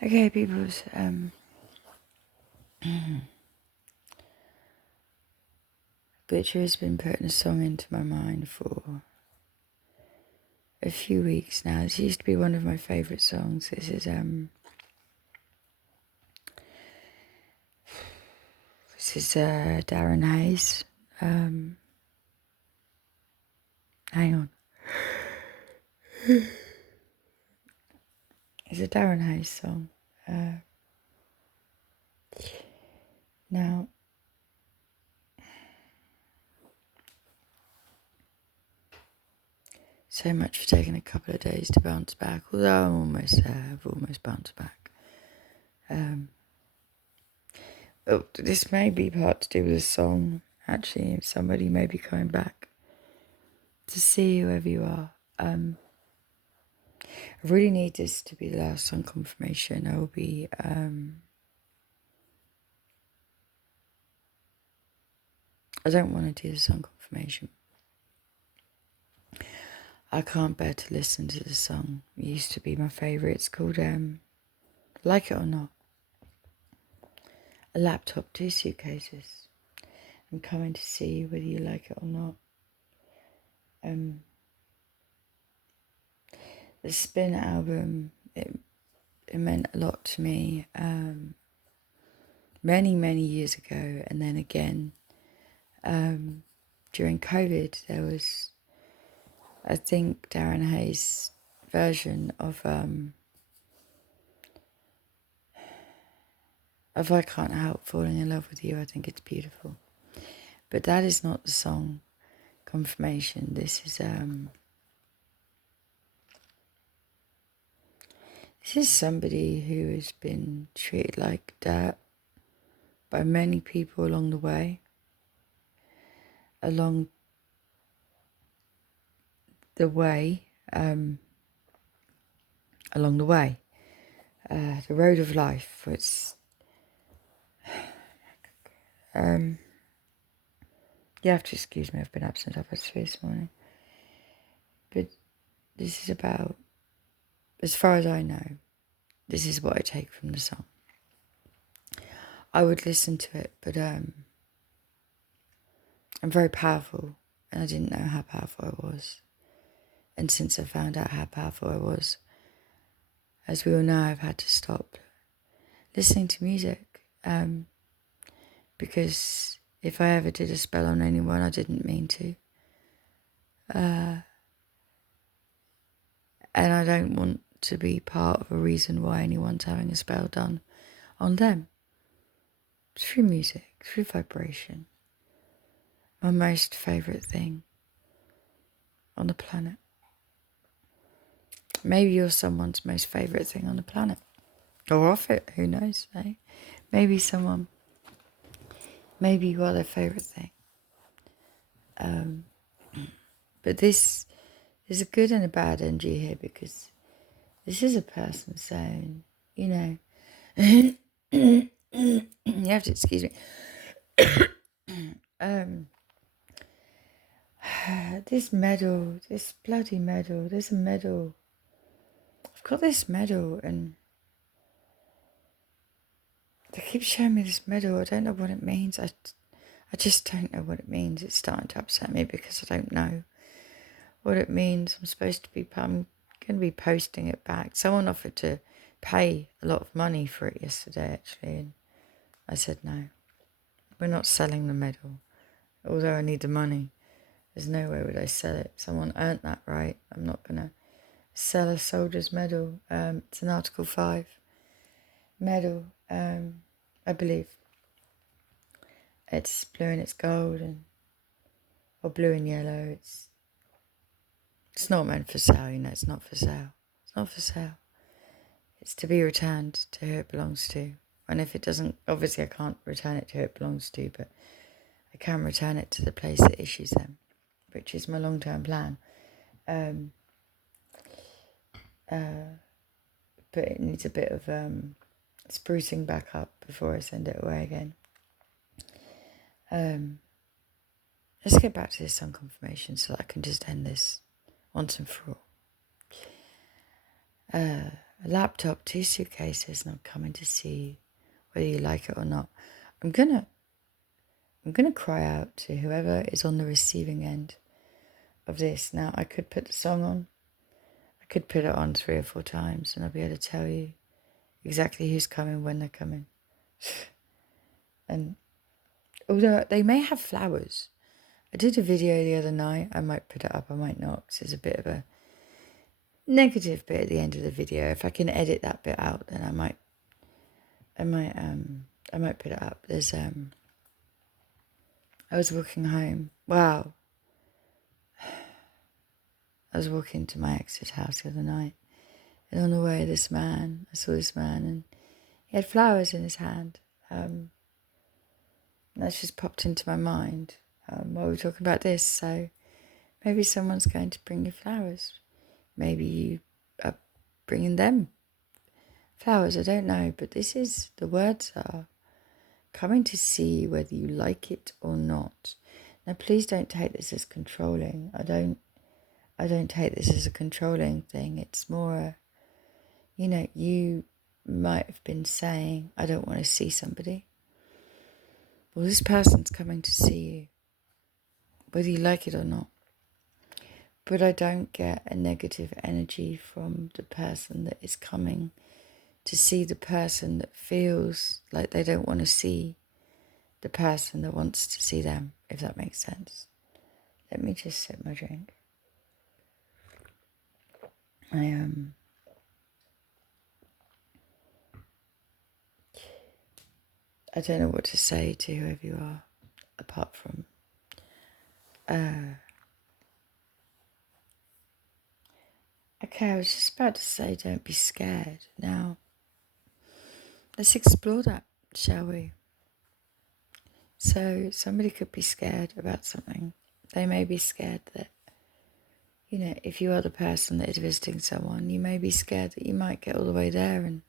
Okay, peoples. Butcher has been putting a song into my mind for a few weeks now. This used to be one of my favourite songs. This is Darren Hayes. Hang on. It's a Darren Hayes song. Now, so much for taking a couple of days to bounce back. Although I'm almost there. I've almost bounced back. This may be part to do with the song. Actually, somebody may be coming back to see whoever you are. I really need this to be the last song confirmation. I will be I don't want to do the song confirmation. I can't bear to listen to the song. It used to be my favourite. It's called Like It or Not. A laptop, 2 suitcases. I'm coming to see you whether you like it or not. The Spin album, it meant a lot to me many years ago, and then again during COVID there was, I think, Darren Hayes' version of I Can't Help Falling in Love with You. I think it's beautiful, but that is not the song confirmation. This is somebody who has been treated like dirt by many people along the way. Along the way, the road of life. It's you have to excuse me. I've been absent up at 3 this morning, but this is about, as far as I know, this is what I take from the song. I would listen to it, but I'm very powerful, and I didn't know how powerful I was. And since I found out how powerful I was, as we all know, I've had to stop listening to music, because if I ever did a spell on anyone, I didn't mean to. And I don't want to be part of a reason why anyone's having a spell done on them. Through music, through vibration. My most favourite thing on the planet. Maybe you're someone's most favourite thing on the planet. Or off it, who knows, eh? Maybe you are their favourite thing. But this is a good and a bad energy here, because this is a person saying, you know, you have to excuse me. This medal, this bloody medal, there's a medal. I've got this medal, and they keep showing me this medal. I don't know what it means. I just don't know what it means. It's starting to upset me because I don't know what it means. I'm going to be posting it back. Someone offered to pay a lot of money for it yesterday, actually, and I said no. We're not selling the medal, although I need the money. There's no way would I sell it. Someone earned that right. I'm not going to sell a soldier's medal. It's an Article 5 medal, I believe. It's blue and it's gold, or blue and yellow. It's not meant for sale, it's not for sale. It's not for sale. It's to be returned to who it belongs to. And if it doesn't, obviously I can't return it to who it belongs to, but I can return it to the place that issues them, which is my long-term plan. But it needs a bit of sprucing back up before I send it away again. Let's get back to this song confirmation so that I can just end this once and for all. a laptop, 2 suitcases, and I'm coming to see you, whether you like it or not. I'm gonna cry out to whoever is on the receiving end of this. Now, I could put the song on. I could put it on 3 or 4 times, and I'll be able to tell you exactly who's coming, when they're coming. And although they may have flowers, I did a video the other night. I might put it up, I might not, because there's a bit of a negative bit at the end of the video. If I can edit that bit out, then I might put it up. There's I was walking home. Wow. I was walking to my ex's house the other night, and on the way, I saw this man, and he had flowers in his hand. That's just popped into my mind while we were talking about this. So maybe someone's going to bring you flowers. Maybe you are bringing them flowers. I don't know, but the words are coming to see you, whether you like it or not. Now, please don't take this as controlling. I don't take this as a controlling thing. It's more, you might have been saying, I don't want to see somebody. Well, this person's coming to see you, whether you like it or not. But I don't get a negative energy from the person that is coming to see the person that feels like they don't want to see the person that wants to see them, if that makes sense. Let me just sip my drink. I don't know what to say to whoever you are, apart from okay, I was just about to say don't be scared. Now, let's explore that, shall we? So somebody could be scared about something. They may be scared that, if you are the person that is visiting someone, you may be scared that you might get all the way there and,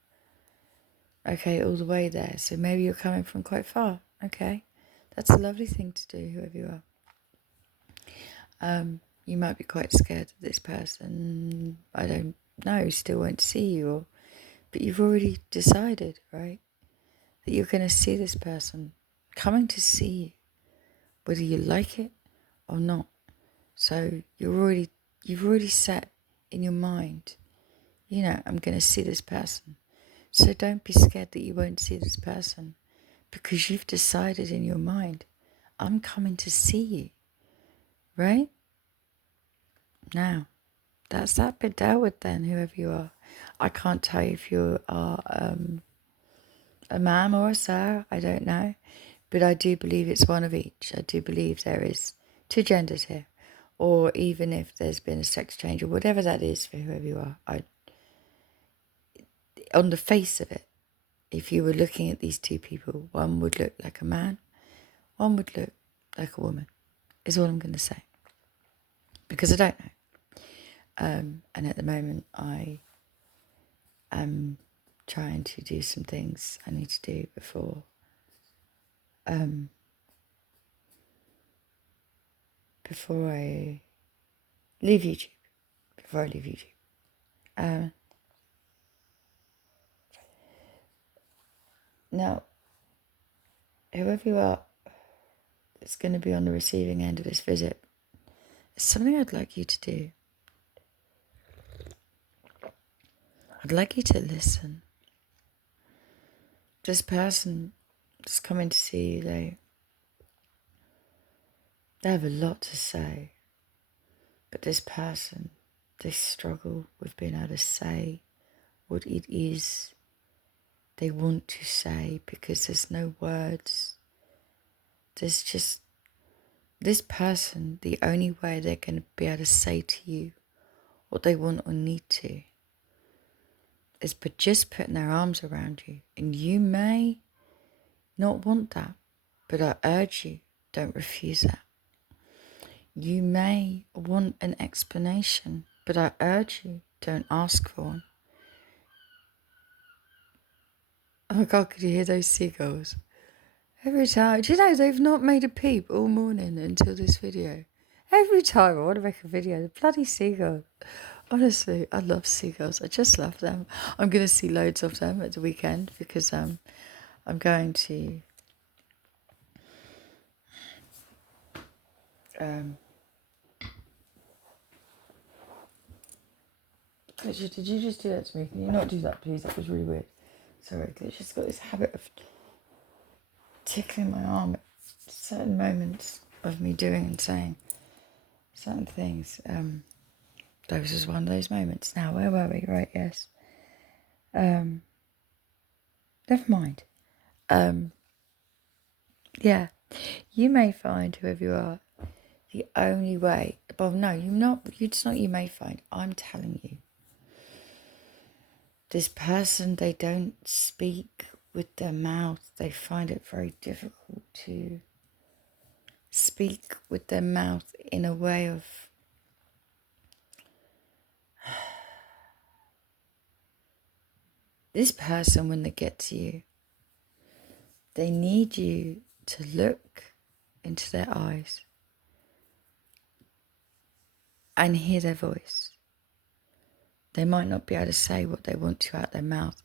okay, all the way there. So maybe you're coming from quite far. Okay, that's a lovely thing to do, whoever you are. You might be quite scared that this person, I don't know, still won't see you, but you've already decided, right, that you're going to see this person coming to see you, whether you like it or not. So you've already set in your mind, I'm going to see this person. So don't be scared that you won't see this person, because you've decided in your mind, I'm coming to see you, right? Now, that's that bit dealt with then, whoever you are. I can't tell you if you are a ma'am or a sir, I don't know. But I do believe it's one of each. I do believe there is 2 genders here. Or even if there's been a sex change or whatever that is for whoever you are. On the face of it, if you were looking at these 2 people, one would look like a man, one would look like a woman, is all I'm going to say. Because I don't know. And at the moment, I am trying to do some things I need to do before I leave YouTube. Now, whoever you are that's going to be on the receiving end of this visit, it's something I'd like you to do. I'd like you to listen. This person that's coming to see you, they have a lot to say. But this person, they struggle with being able to say what it is they want to say, because there's no words. There's just this person, the only way they're going to be able to say to you what they want or need to is by just putting their arms around you. And you may not want that, but I urge you, don't refuse that. You may want an explanation, but I urge you, don't ask for one. Oh my God, could you hear those seagulls? Every time, do you know they've not made a peep all morning until this video? Every time I want to make a video, the bloody seagulls. Honestly, I love seagulls. I just love them. I'm going to see loads of them at the weekend because I'm going to Glitcher, did you just do that to me? Can you not do that, please? That was really weird. Sorry, Glitcher's got this habit of tickling my arm at certain moments of me doing and saying certain things. Those was one of those moments. Now, where were we? Right, yes. Never mind. Yeah. You may find, whoever you are, the only way. Well, no, you're not. It's not you may find. I'm telling you. This person, they don't speak with their mouth. They find it very difficult to speak with their mouth in a way of this person, when they get to you, they need you to look into their eyes and hear their voice. They might not be able to say what they want to out their mouth.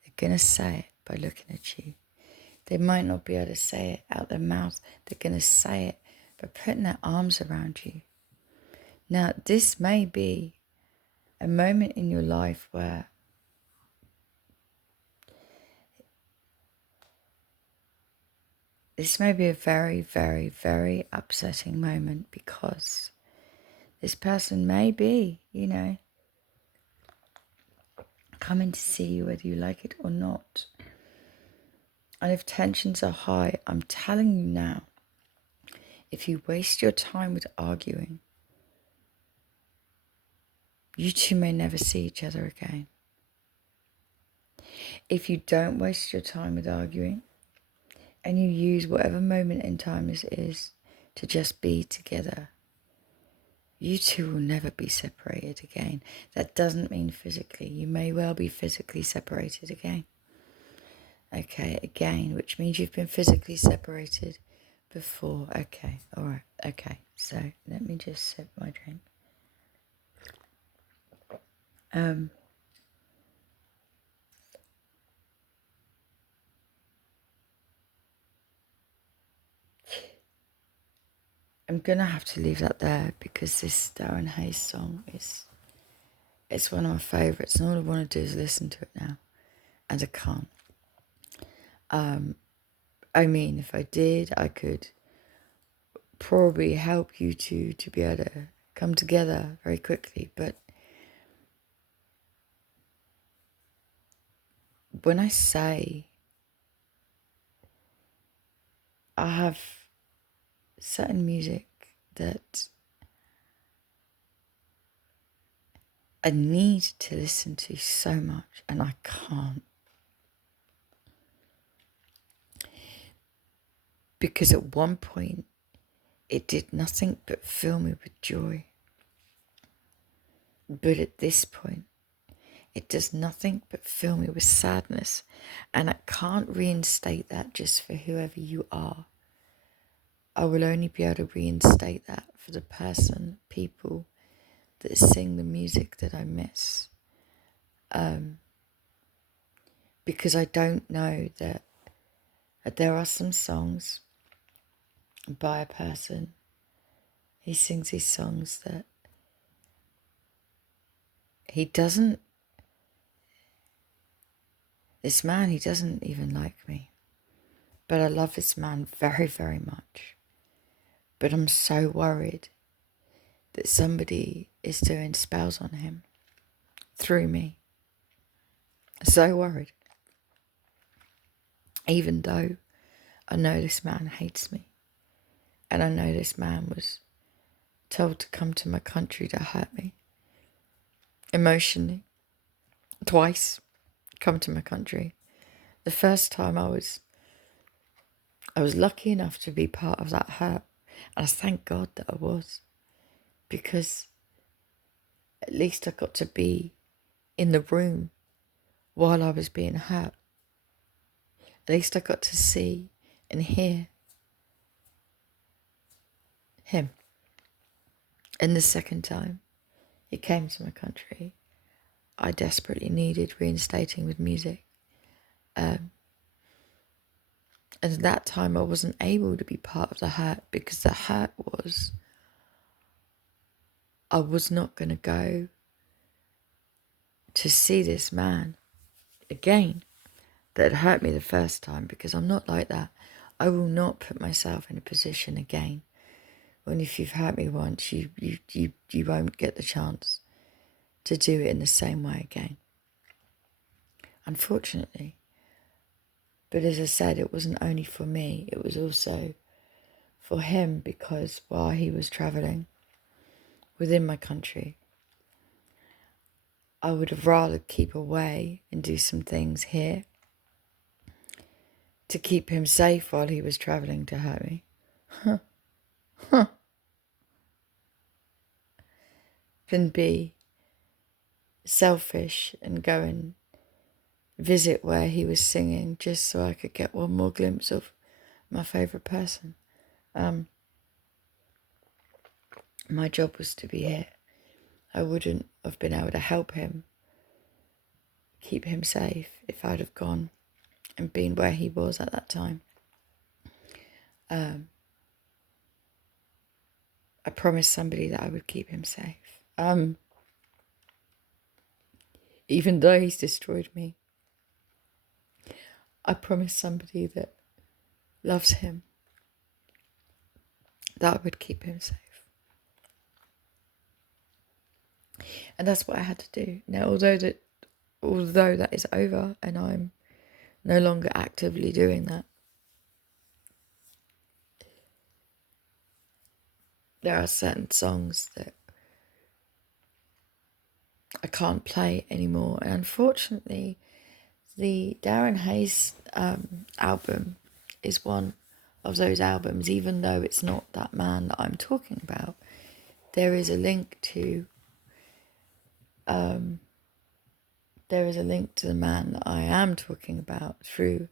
They're going to say it by looking at you. They might not be able to say it out their mouth. They're going to say it by putting their arms around you. Now, this may be a moment in your life where this may be a very, very, very upsetting moment because this person may be, coming to see you whether you like it or not. And if tensions are high, I'm telling you now, if you waste your time with arguing, you two may never see each other again. If you don't waste your time with arguing and you use whatever moment in time this is to just be together, you two will never be separated again. That doesn't mean physically. You may well be physically separated again. Okay, again, which means you've been physically separated before. Okay, all right, okay. So let me just sip my drink. I'm gonna have to leave that there because this Darren Hayes song it's one of my favourites, and all I want to do is listen to it now, and I can't. I mean, if I did, I could probably help you two to be able to come together very quickly, but when I say I have certain music that I need to listen to so much, and I can't. Because at one point, it did nothing but fill me with joy. But at this point, it does nothing but fill me with sadness. And I can't reinstate that just for whoever you are. I will only be able to reinstate that for the people that sing the music that I miss. Because I don't know that there are some songs by a person. He sings these songs that he doesn't even like me. But I love this man very, very much. But I'm so worried that somebody is doing spells on him through me. So worried. Even though I know this man hates me. And I know this man was told to come to my country to hurt me. Emotionally. Twice. Come to my country. The first time I was lucky enough to be part of that hurt. And I thank God that I was. Because at least I got to be in the room while I was being hurt. At least I got to see and hear him. And the second time, he came to my country, I desperately needed reinstating with music. And at that time, I wasn't able to be part of the hurt, because the hurt was I was not going to go to see this man again that had hurt me the first time, because I'm not like that. I will not put myself in a position again when, if you've hurt me once, you won't get the chance to do it in the same way again. Unfortunately. But as I said, it wasn't only for me, it was also for him, because while he was travelling within my country, I would have rather keep away and do some things here to keep him safe while he was travelling to hurt me. Than be selfish and go and visit where he was singing just so I could get one more glimpse of my favourite person. My job was to be here. I wouldn't have been able to help him, keep him safe, if I'd have gone and been where he was at that time. I promised somebody that I would keep him safe. Even though he's destroyed me, I promised somebody that loves him that I would keep him safe. And that's what I had to do. Now, although that is over and I'm no longer actively doing that, there are certain songs that I can't play anymore. And unfortunately, the Darren Hayes album is one of those albums. Even though it's not that man that I'm talking about, there is a link to the man that I am talking about through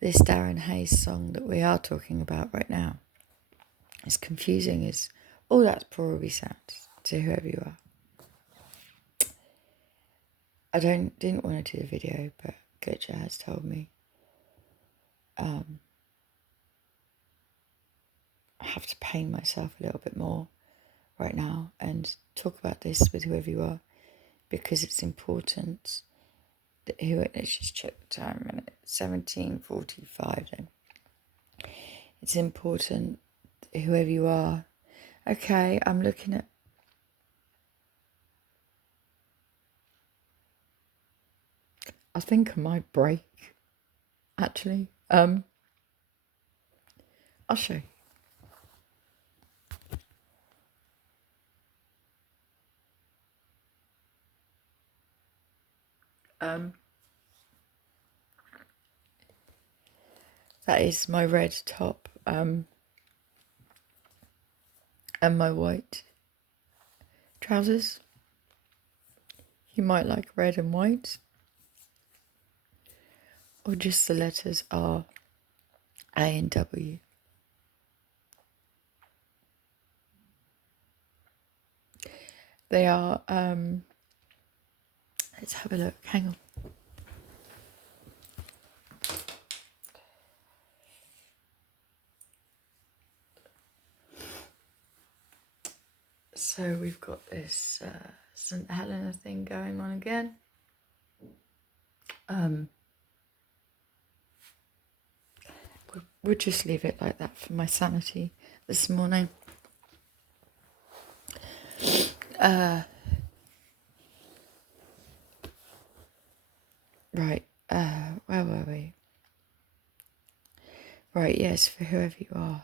this Darren Hayes song that we are talking about right now. As confusing as all that probably sounds to whoever you are. I didn't want to do the video, but Glitcher has told me I have to pain myself a little bit more right now and talk about this with whoever you are, because it's important that let's just check the time a minute, 17:45 then. It's important that whoever you are. Okay, I'm looking at I think I might break, actually. I'll show you. That is my red top, and my white trousers. You might like red and white, or just the letters R, A and W. They are, let's have a look, hang on. So we've got this St. Helena thing going on again. We'll just leave it like that for my sanity this morning. Right, where were we? Right, yes, for whoever you are.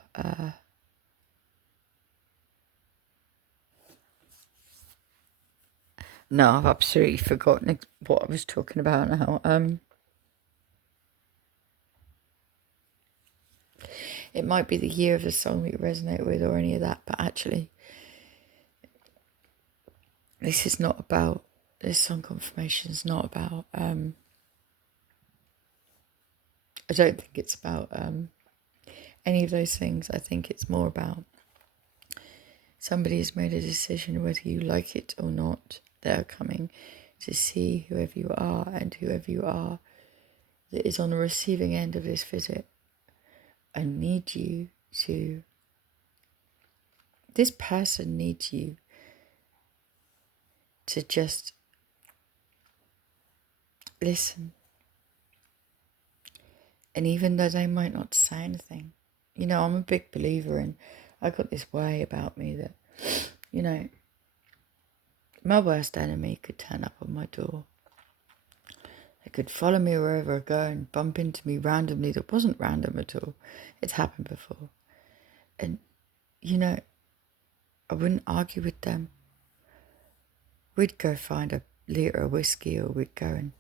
No, I've absolutely forgotten what I was talking about now. It might be the year of the song that you resonate with or any of that, but actually, this is not about, this song confirmation is not about, I don't think it's about any of those things. I think it's more about Somebody has made a decision, whether you like it or not. They're coming to see whoever you are, and whoever you are that is on the receiving end of this visit. I need you to, this person needs you to just listen. And even though they might not say anything, I'm a big believer in, I got this way about me that, my worst enemy could turn up on my door. They could follow me wherever I go and bump into me randomly. That wasn't random at all. It's happened before. And, I wouldn't argue with them. We'd go find a litre of whiskey, or we'd go and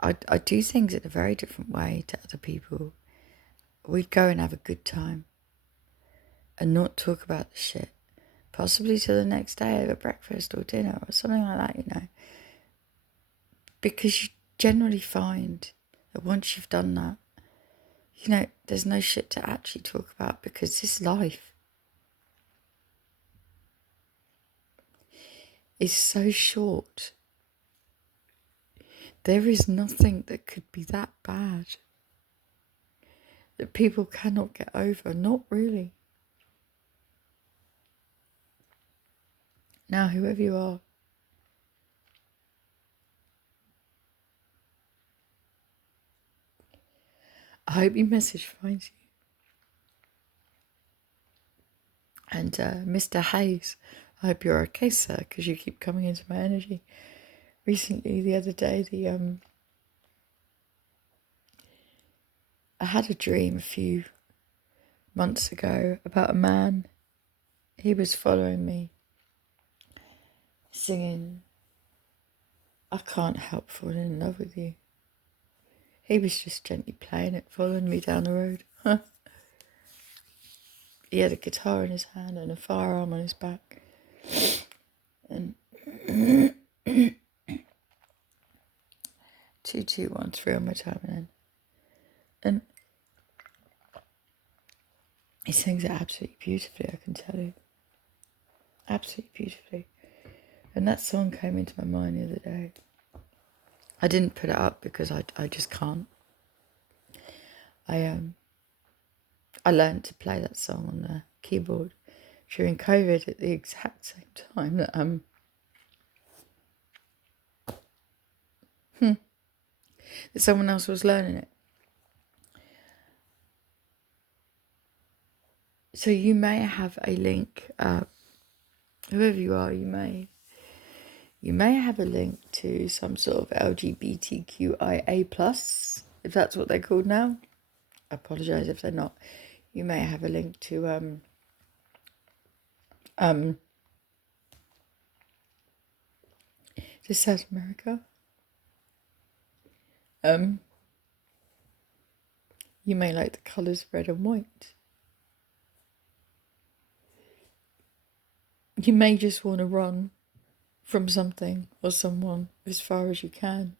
I do things in a very different way to other people. We'd go and have a good time and not talk about the shit. Possibly till the next day over breakfast or dinner or something like that, Because you generally find that once you've done that, there's no shit to actually talk about, because this life is so short. There is nothing that could be that bad that people cannot get over. Not really. Now, whoever you are, I hope your message finds you. And Mr. Hayes, I hope you're okay, sir, because you keep coming into my energy. Recently, the other day, I had a dream a few months ago about a man. He was following me, singing, "I can't help falling in love with you." He was just gently playing it, following me down the road. He had a guitar in his hand and a firearm on his back. And 2, 2, 1, 3 on my terminal. And he sings it absolutely beautifully, I can tell you. Absolutely beautifully. And that song came into my mind the other day. I didn't put it up because I just can't. I learned to play that song on the keyboard during COVID at the exact same time that that someone else was learning it. So you may have a link, whoever you are, you may have a link to some sort of LGBTQIA+, if that's what they're called now. I apologise if they're not. You may have a link to to South America. You may like the colours red and white. You may just want to run from something or someone as far as you can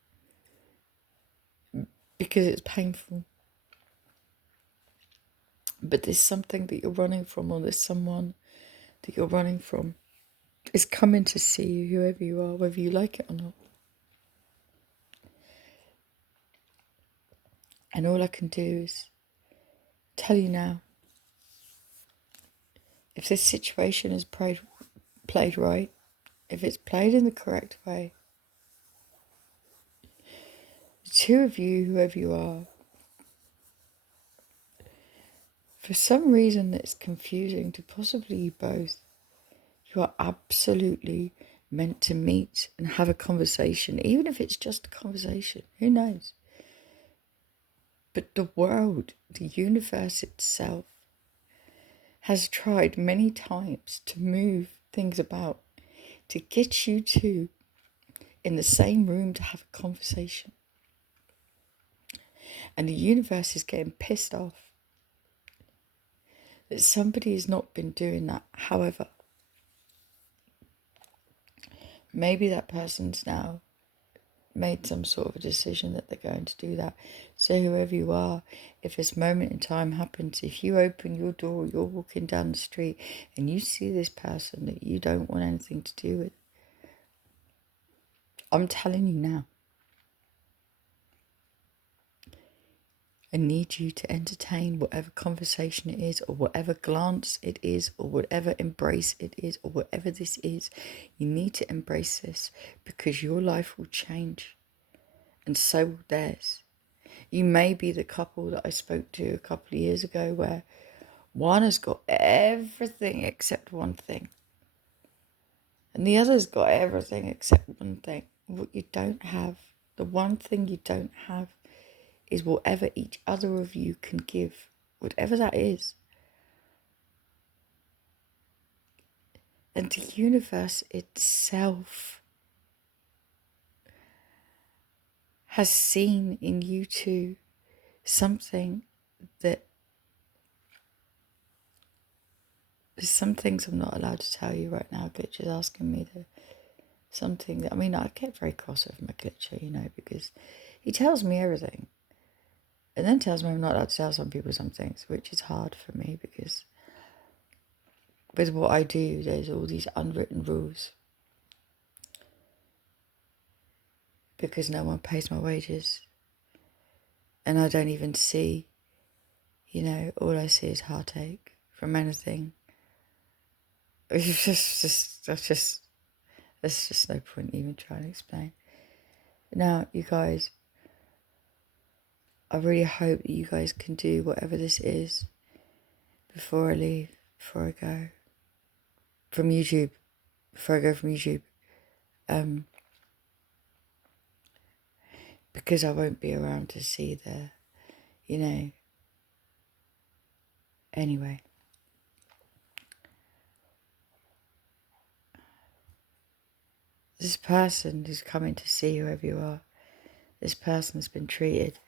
because it's painful. But there's something that you're running from, or there's someone that you're running from is coming to see you, whoever you are, whether you like it or not. And all I can do is tell you now, if this situation is played right, if it's played in the correct way, the two of you, whoever you are, for some reason that's confusing to possibly you both, you are absolutely meant to meet and have a conversation, even if it's just a conversation. Who knows? But the world, the universe itself, has tried many times to move things about, to get you two in the same room to have a conversation. And the universe is getting pissed off that somebody has not been doing that. However, maybe that person's now made some sort of a decision that they're going to do that. So whoever you are, if this moment in time happens, if you open your door, you're walking down the street and you see this person that you don't want anything to do with, I'm telling you now, I need you to entertain whatever conversation it is, or whatever glance it is, or whatever embrace it is, or whatever this is. You need to embrace this, because your life will change, and so will theirs. You may be the couple that I spoke to a couple of years ago, where one has got everything except one thing, and the other's got everything except one thing. What you don't have, the one thing you don't have, is whatever each other of you can give, whatever that is. And the universe itself has seen in you two something that, there's some things I'm not allowed to tell you right now. Glitch is asking me to, something that, I mean, I get very cross with my Glitcher, you know, because he tells me everything and then tells me I'm not allowed to tell some people some things, which is hard for me, because with what I do, there's all these unwritten rules, because no one pays my wages, and I don't even see, you know, all I see is heartache from anything. It's there's just no point even trying to explain. Now, you guys, I really hope that you guys can do whatever this is before I leave, before I go from YouTube, because I won't be around to see the, you know, anyway. This person who's coming to see whoever you are, this person has been treated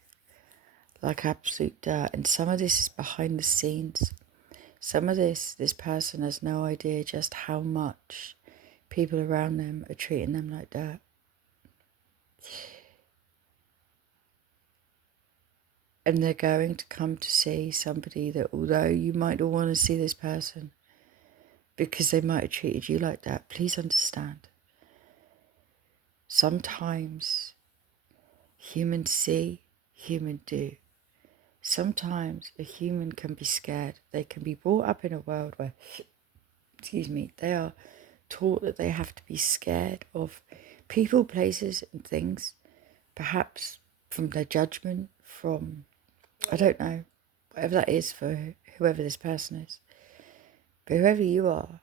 like absolute dirt, and some of this is behind the scenes. Some of this person has no idea just how much people around them are treating them like dirt. And they're going to come to see somebody that, although you might not want to see this person because they might have treated you like that, please understand. Sometimes humans see, humans do. Sometimes a human can be scared. They can be brought up in a world where, they are taught that they have to be scared of people, places, and things, perhaps from their judgment, from, I don't know, whatever that is for whoever this person is. But whoever you are,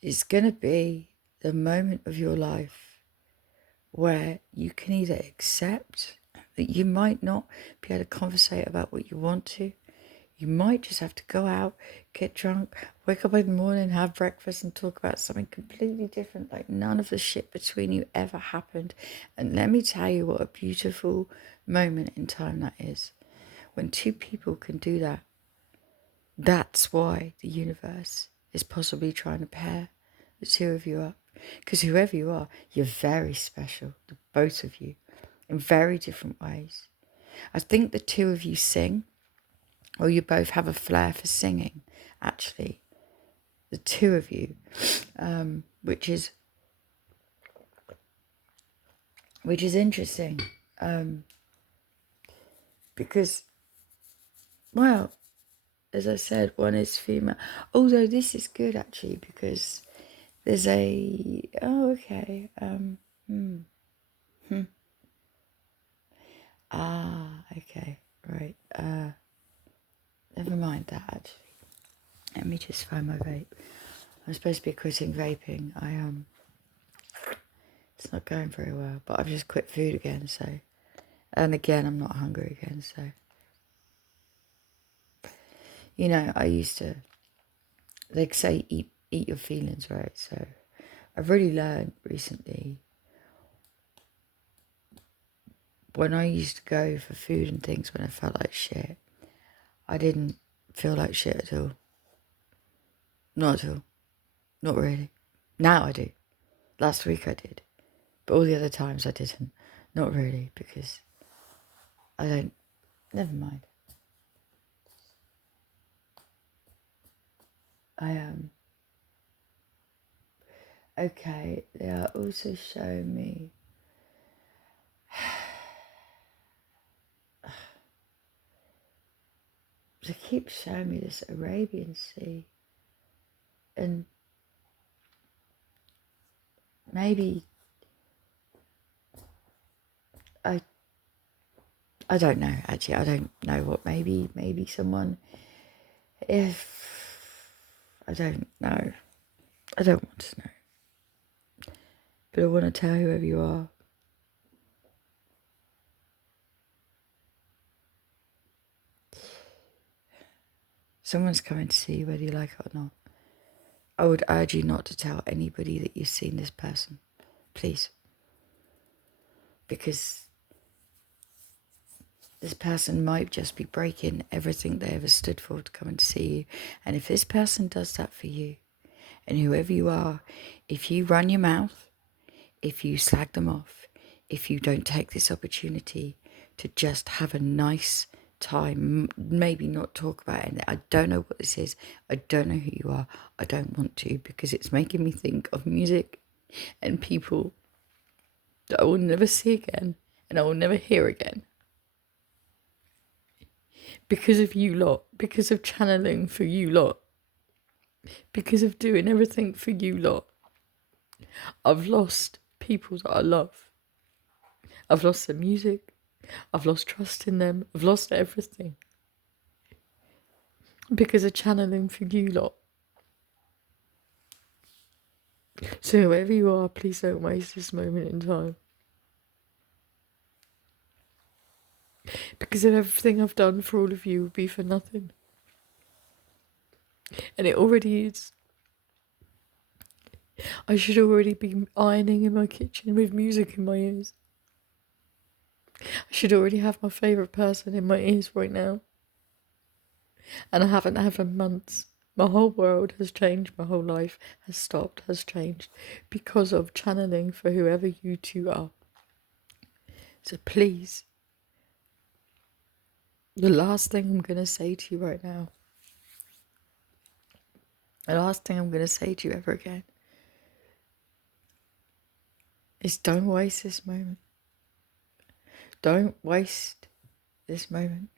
it's going to be the moment of your life where you can either accept that you might not be able to conversate about what you want to. You might just have to go out, get drunk, wake up in the morning, have breakfast, and talk about something completely different, like none of the shit between you ever happened. And let me tell you what a beautiful moment in time that is. When two people can do that, that's why the universe is possibly trying to pair the two of you up. Because whoever you are, you're very special, the both of you, in very different ways. I think the two of you sing, or you both have a flair for singing, actually. The two of you, which is interesting, because, well, as I said, one is female. Although this is good, actually, because there's a, oh, okay, okay, right, never mind that, actually. Let me just find my vape. I'm supposed to be quitting vaping. It's not going very well, but I've just quit food again, so, and again, I'm not hungry again, so, you know, I used to, like, say, eat your feelings, right? So I've really learned recently, when I used to go for food and things when I felt like shit, I didn't feel like shit at all. Not at all. Not really. Now I do. Last week I did. But all the other times I didn't. Not really, because I don't. Never mind. Okay, they are also showing me. They keep showing me this Arabian Sea, and maybe I don't know, actually. I don't know what. Maybe someone. If I don't know, I don't want to know, but I want to tell whoever you are. Someone's coming to see you, whether you like it or not. I would urge you not to tell anybody that you've seen this person, please, because this person might just be breaking everything they ever stood for to come and see you. And if this person does that for you, and whoever you are, if you run your mouth, if you slag them off, if you don't take this opportunity to just have a nice time, maybe not talk about it. I don't know what this is. I don't know who you are. I don't want to, because it's making me think of music and people that I will never see again and I will never hear again. Because of you lot, because of channeling for you lot, because of doing everything for you lot, I've lost people that I love. I've lost their music. I've lost trust in them. I've lost everything. Because of channeling for you lot. So whoever you are, please don't waste this moment in time. Because of everything I've done for all of you would be for nothing. And it already is. I should already be ironing in my kitchen with music in my ears. I should already have my favourite person in my ears right now. And I haven't had for months. My whole world has changed. My whole life has stopped, has changed because of channeling for whoever you two are. So please, the last thing I'm going to say to you right now, the last thing I'm going to say to you ever again, is don't waste this moment. Don't waste this moment.